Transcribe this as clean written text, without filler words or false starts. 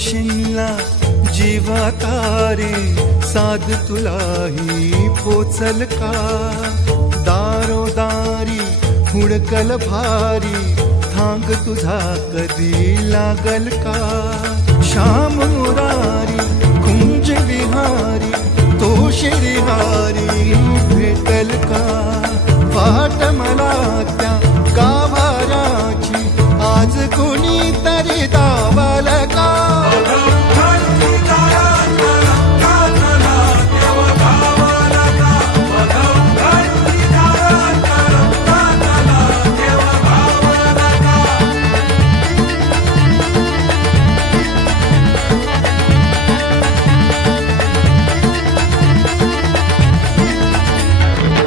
शिनला जीवा तारे साध तुलाही पोचल का दारोदारी हुडकल भारी थांग तुझा कधी लागल का श्याम मुरारी कुंज विहारी तो श्रीहारी भेट